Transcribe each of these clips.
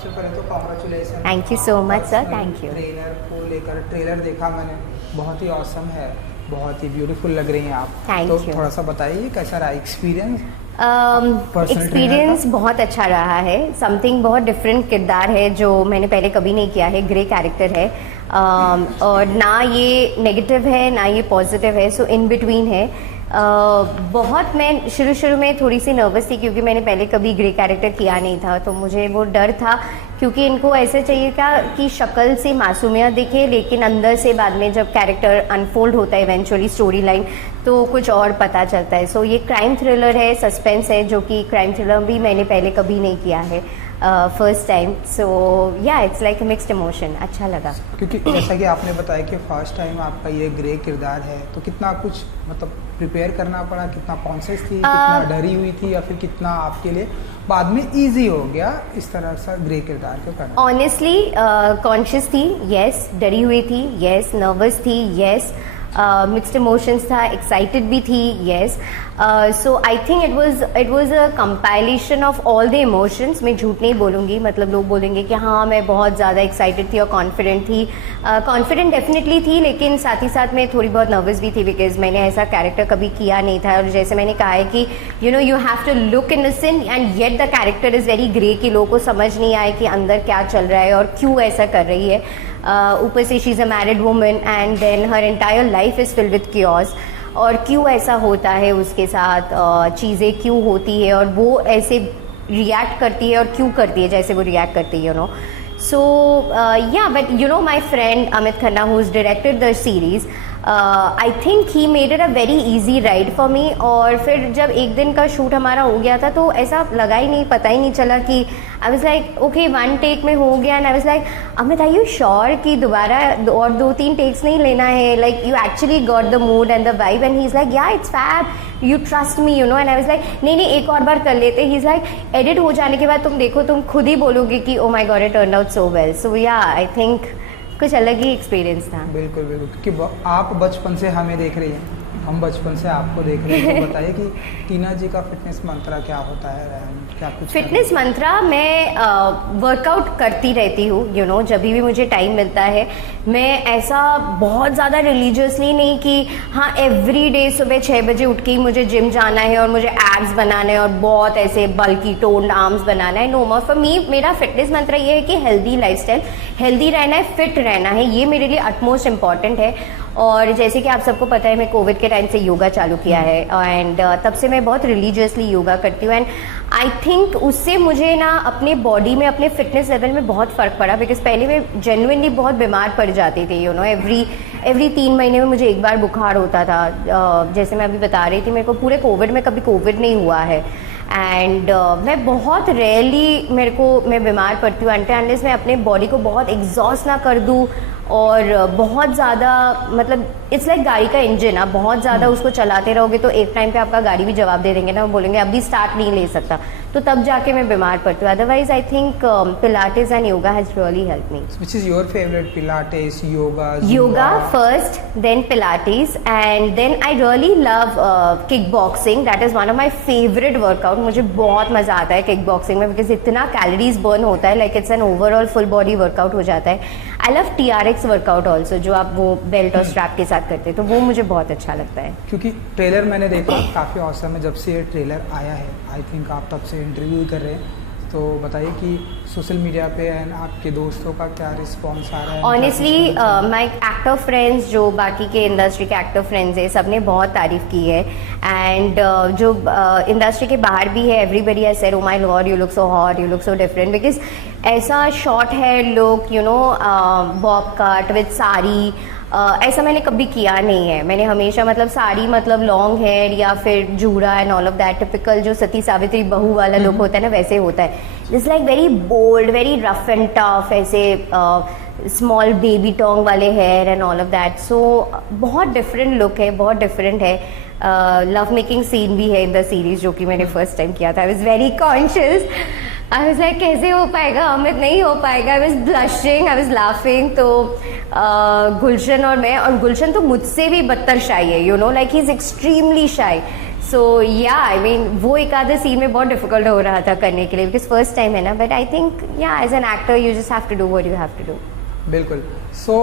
सबसे पहले तो congratulation. Thank you so much sir, thank you. Trailer को लेकर ट्रेलर देखा मैंने, बहुत ही ऑसम है, बहुत ही ब्यूटीफुल लग रही हैं आप। Thank तो you. थोड़ा सा बताइए कैसा रहा एक्सपीरियंस? एक्सपीरियंस बहुत अच्छा रहा है। समथिंग बहुत डिफरेंट किरदार है जो मैंने पहले कभी नहीं किया है। ग्रे कैरेक्टर है और ना ये नेगेटिव है ना ये पॉजिटिव है, सो इन बिटवीन है। बहुत मैं शुरू में थोड़ी सी नर्वस थी क्योंकि मैंने पहले कभी ग्रे कैरेक्टर किया नहीं था, तो मुझे वो डर था क्योंकि इनको ऐसे चाहिए था कि शक्ल से मासूमियत दिखे, लेकिन अंदर से बाद में जब कैरेक्टर अनफोल्ड होता है इवेंचुअली स्टोरी लाइन तो कुछ और पता चलता है। सो ये क्राइम थ्रिलर है, सस्पेंस है, जो कि क्राइम थ्रिलर भी मैंने पहले कभी नहीं किया है, फर्स्ट टाइम। सो या इट्स लाइक मिक्स्ड इमोशन, अच्छा लगा। क्योंकि जैसा कि आपने बताया कि फर्स्ट टाइम आपका ये ग्रे किरदार है, तो कितना कुछ मतलब प्रिपेयर करना पड़ा, कितना कॉन्शियस थी, कितना डरी हुई थी, या फिर कितना आपके लिए बाद में इजी हो गया इस तरह से ग्रे किरदार को करना? ऑनेस्टली कॉन्शियस थी, यस। डरी हुई थी, यस। नर्वस थी, यस। मिक्स्ड इमोशंस था, एक्साइटेड भी थी, yes. So I think it was a compilation of all the emotions. मैं झूठ नहीं बोलूँगी, मतलब लोग बोलेंगे कि हाँ मैं बहुत ज़्यादा एक्साइटेड थी और कॉन्फिडेंट थी। कॉन्फिडेंट डेफिनेटली थी, लेकिन साथ ही साथ मैं थोड़ी बहुत नर्वस भी थी बिकॉज मैंने ऐसा कैरेक्टर कभी किया नहीं था। और जैसे मैंने कहा है कि you know you have to look innocent and yet the character is very grey, कि लोगों को समझ नहीं आए कि अंदर क्या चल रहा है और क्यों ऐसा कर रही है। ऊपर से she is a married woman and then her entire life is filled with chaos, और क्यों ऐसा होता है उसके साथ, चीज़ें क्यों होती है और वो ऐसे रिएक्ट करती है और क्यों करती है जैसे वो रिएक्ट करती है, you know. So yeah but you know my friend Amit Khanna who is directed the series, I think he made it a very easy ride for me. और फिर जब एक दिन का शूट हमारा हो गया था तो ऐसा लगा ही नहीं, पता ही नहीं चला कि I was like okay 1 take में हो गया and I was like Amit are you sure कि दोबारा और 2-3 टेक्स नहीं लेना है, like you actually got the mood and the vibe, and he is like yeah it's fab, you trust me, you know. And I was like नहीं एक और बार कर लेते। ही इज़ लाइक एडिट हो जाने के बाद तुम देखो, तुम खुद ही बोलोगे कि oh my god it turn out so well. So yeah I think कुछ अलग ही एक्सपीरियंस था। बिल्कुल बिल्कुल, क्योंकि आप बचपन से हमें देख रही हैं, हम बचपन से आपको देख रहे हैं। तो बताइए कि टीना जी का फिटनेस मंत्रा क्या होता है, क्या कुछ फिटनेस मंत्रा? मैं वर्कआउट करती रहती हूँ, यू नो, जब भी मुझे टाइम मिलता है। मैं ऐसा बहुत ज़्यादा रिलीजियसली नहीं कि हाँ एवरी डे सुबह 6 बजे उठ के ही मुझे जिम जाना है और मुझे एब्स बनाना है और बहुत ऐसे बल्कि टोन्ड आर्म्स बनाना है। नो मोर, फॉर मी मेरा फिटनेस मंत्रा ये है कि हेल्दी लाइफस्टाइल, हेल्दी रहना है, फिट रहना है, ये मेरे लिए अटमोस्ट इम्पॉर्टेंट है। और जैसे कि आप सबको पता है मैं कोविड के टाइम से योगा चालू किया है एंड तब से मैं बहुत रिलीजियसली योगा करती हूँ एंड आई थिंक उससे मुझे ना अपने बॉडी में, अपने फिटनेस लेवल में बहुत फ़र्क पड़ा। बिकॉज पहले मैं जेन्युइनली बहुत बीमार पड़ जाती थी, यू नो, एवरी 3 महीने में मुझे एक बार बुखार होता था। जैसे मैं अभी बता रही थी, मेरे को पूरे कोविड में कभी कोविड नहीं हुआ है एंड मैं बहुत रेयरली मैं बीमार पड़ती हूँ अनलेस मैं अपने बॉडी को बहुत एग्जॉस्ट ना कर दूँ और बहुत ज़्यादा, मतलब इट्स लाइक गाड़ी का इंजन, आप बहुत ज़्यादा उसको चलाते रहोगे तो एक टाइम पे आपका गाड़ी भी जवाब दे देंगे ना, वो बोलेंगे अभी स्टार्ट नहीं ले सकता, तो तब जाके मैं बीमार पड़ती हूँ। Otherwise I think Pilates and yoga has really help me. Which is your favourite? Pilates, yoga first, then Pilates and then I really love kick boxing. That is one of my favourite workout. मुझे बहुत मज़ा आता है kick boxing में because इतना calories burn होता है, like it's an overall full body workout हो जाता है। I love TRX workout also, जो आप वो बेल्ट और स्ट्रैप के साथ करते हैं, तो वो मुझे बहुत अच्छा लगता है। क्योंकि ट्रेलर मैंने देखा काफ़ी औसम है, जब से ये ट्रेलर आया है आई थिंक आप तब से इंटरव्यू कर रहे हैं, तो बताइए कि सोशल मीडिया पे एंड आपके दोस्तों का क्या रिस्पॉन्स आ रहा है? ऑनेस्टली माई एक्टर फ्रेंड्स, जो बाकी के इंडस्ट्री के एक्टर फ्रेंड्स है, सब ने बहुत तारीफ़ की है एंड जो इंडस्ट्री के बाहर भी है, everybody has said oh my god you look so hot, you look so different, because ऐसा short hair look, you know, bob cut with sari, ऐसा मैंने कभी किया नहीं है। मैंने हमेशा मतलब साड़ी मतलब लॉन्ग हेयर या फिर जूड़ा and all of that, typical जो सती सावित्री बहू वाला लुक होता है ना, वैसे होता है। It's like very bold, very rough and tough, ऐसे स्मॉल बेबी टोंग वाले hair and all of that. So बहुत डिफरेंट लुक है, बहुत डिफरेंट है। लव मेकिंग सीन भी है इन द सीरीज, जो कि मैंने फर्स्ट टाइम किया था। I was very conscious, I was like कैसे हो पाएगा अमित, नहीं हो पाएगा। I was blushing, I was laughing. तो गुलशन और मैं, और गुलशन तो मुझसे भी बदतर शाई है, you know, like he is extremely शाई। सो या आई मीन वो एक आधे सीन में बहुत डिफिकल्ट हो रहा था करने के लिए, बिकॉज फर्स्ट टाइम है ना, but I think yeah as an actor you just have to do what you have to do. बिल्कुल। सो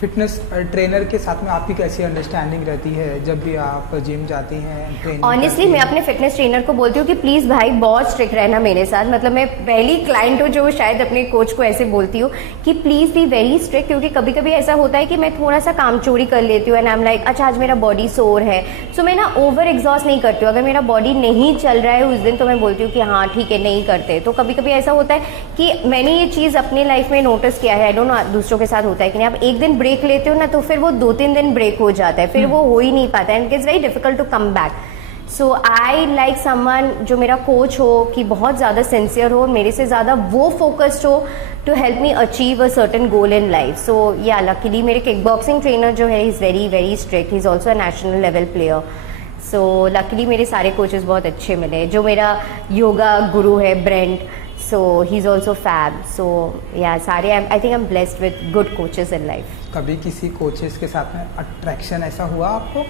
फिटनेस ट्रेनर के साथ में आपकी कैसी अंडरस्टैंडिंग रहती है जब भी आप जिम जाती हैं, ट्रेनिंग? ऑनेस्टली मैं अपने फिटनेस ट्रेनर को बोलती हूँ कि प्लीज़ भाई बहुत स्ट्रिक्ट रहना मेरे साथ, मतलब मैं पहली क्लाइंट हूँ जो शायद अपने कोच को ऐसे बोलती हूँ कि प्लीज़ बी वेरी स्ट्रिक्ट, क्योंकि कभी कभी ऐसा होता है कि मैं थोड़ा सा काम चोरी कर लेती हूँ एंड आई एम लाइक अच्छा आज मेरा बॉडी सोर है, सो मैं ना ओवर एग्जॉस्ट नहीं करती हूँ। अगर मेरा बॉडी नहीं चल रहा है उस दिन तो मैं बोलती हूँ कि हाँ ठीक है नहीं करते। तो कभी कभी ऐसा होता है कि मैंने ये चीज़ अपने लाइफ में नोटिस किया है, आई डोंट नो दूसरों के साथ होता है कि नहीं, आप एक दिन ब्रेक लेते हो ना तो फिर वो 2-3 दिन ब्रेक हो जाता है, फिर वो हो ही नहीं पाता है and it's very difficult to come back. So I like someone जो मेरा कोच हो कि बहुत ज़्यादा सिंसियर हो, मेरे से ज़्यादा वो फोकस्ड हो to help me achieve a certain goal in life. So yeah luckily मेरे किक बॉक्सिंग ट्रेनर जो है is very very strict, he is also a national level player. So luckily मेरे सारे कोचेस बहुत अच्छे मिले। जो मेरा योगा गुरु है Brent, so he's also fab, so yeah सारे I think I'm blessed with good coaches in life। कभी किसी कोचेस के साथ में अट्रैक्शन ऐसा हुआ आपको,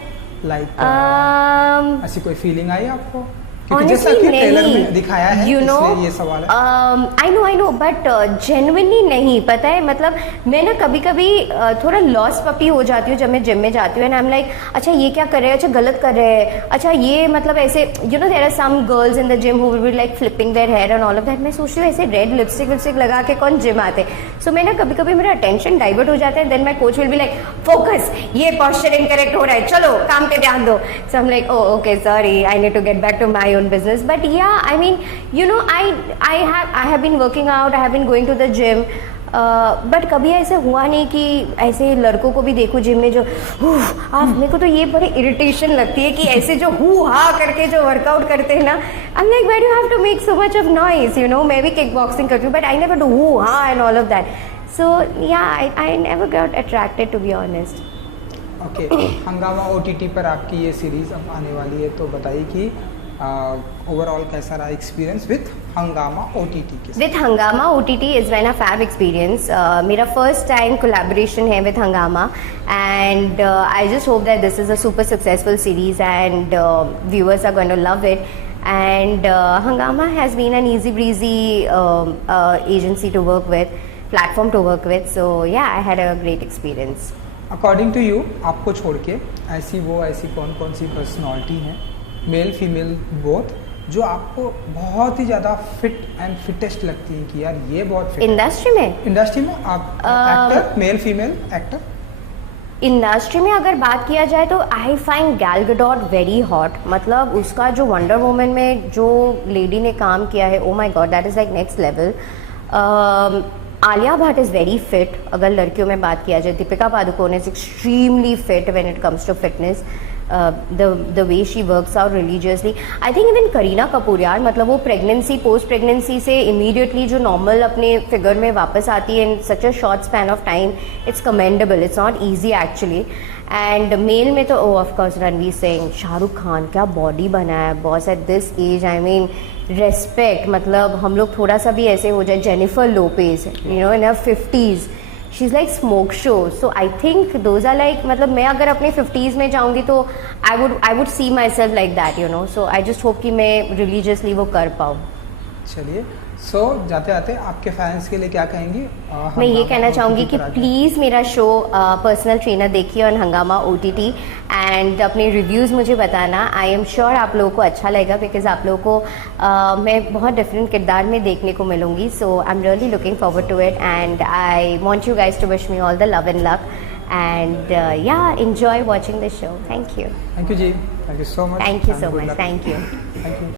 लाइक ऐसी कोई फीलिंग आई आपको? क्योंकि जैसा कि ट्रेलर में दिखाया है इसलिए ये सवाल है। आई नो बट जेन्युइनली नहीं पता है, मतलब मैं ना कभी कभी थोड़ा लॉस पपी हो जाती हूँ जब मैं जिम में जाती हूँ एंड आई एम लाइक अच्छा ये क्या कर रहे हैं, अच्छा गलत कर रहे हैं, अच्छा ये मतलब ऐसे you know there are some girls in the gym who will be like flipping their hair and all of that. मैं सोचती हूँ ऐसे रेड लिपस्टिक लगा के कौन जिम आते, सो मैं ना कभी कभी मेरा अटेंशन डाइवर्ट हो जाता है, then my coach will be like focus, ये पोस्चर इनकरेक्ट हो रहा है, चलो काम पे ध्यान दो। So I am like okay sorry I need to get back to my own business, but yeah I mean you know I have been working out, I have been going to the gym, but कभी ऐसे हुआ नहीं कि ऐसे लड़कों को भी देखो जिम में जो मेरे को तो ये बड़ी इरिटेशन लगती है कि ऐसे जो हा करके जो वर्कआउट करते हैं ना, I am like why do have to make so much of noise, you know. मैं भी किक बॉक्सिंग करती हूँ बट आई नेवर डू हा and all of that, so yeah I never got attracted to be honest. Okay, Hungama OTT पर आपकी ये series अब आने वाली है, तो बताइए कि ओवरऑल कैसा रहा एक्सपीरियंस विथ हंगामा OTT के साथ? With Hungama OTT is been a fab experience. मेरा फर्स्ट टाइम कोलैबोरेशन है with Hungama and I just hope that this is a super successful series and viewers are going to love it and Hungama has been an easy breezy agency to work with, platform to work with, so yeah I had a great experience. According to you, आपको छोड़ के ऐसी कौन कौन सी personality हैं, male female both, जो आपको बहुत ही ज़्यादा फिट एंड फिटेस्ट लगती है कि यार ये बहुत फिट इंडस्ट्री में आप actor, male female actor? Industry में अगर बात किया जाए तो आई फाइंड गैल गडोट वेरी हॉट, मतलब उसका जो वंडर वुमन में जो लेडी ने काम किया है, oh my god that is like next level. Alia Bhatt is very fit, अगर लड़कियों में बात किया जाए। Deepika Padukone is extremely fit when it comes to fitness, the way she works out religiously. I think even Kareena Kapoor यार, मतलब वो प्रेगनेंसी पोस्ट प्रेगनेंसी से इमीडिएटली जो नॉर्मल अपने फिगर में वापस आती है in such a short span of time, it's commendable, it's not easy actually. And male में तो ऑफकोर्स रणवीर सिंह, शाहरुख खान, क्या बॉडी बनाया है boss at this age, I mean respect. मतलब हम लोग थोड़ा सा भी ऐसे हो जाए, Jennifer Lopez you know in her 50s, she is like smoke show, so I think those are like, मतलब मैं अगर अपने 50s में जाऊँगी तो I would see my self like that, you know. So I just hope कि मैं religiously वो कर पाऊँ। चलिए, सो जाते जाते आपके फैंस के लिए क्या कहेंगी? मैं ये कहना चाहूँगी कि प्लीज़ मेरा शो पर्सनल ट्रेनर देखिए ऑन हंगामा OTT एंड अपने रिव्यूज़ मुझे बताना। आई एम श्योर आप लोगों को अच्छा लगेगा, बिकॉज आप लोगों को मैं बहुत डिफरेंट किरदार में देखने को मिलूँगी। So I am really looking forward to it and I want you guys to wish me all the love and luck and enjoy watching the show. Thank you. Thank you ji, thank you so much. Thank you so much. Thank you.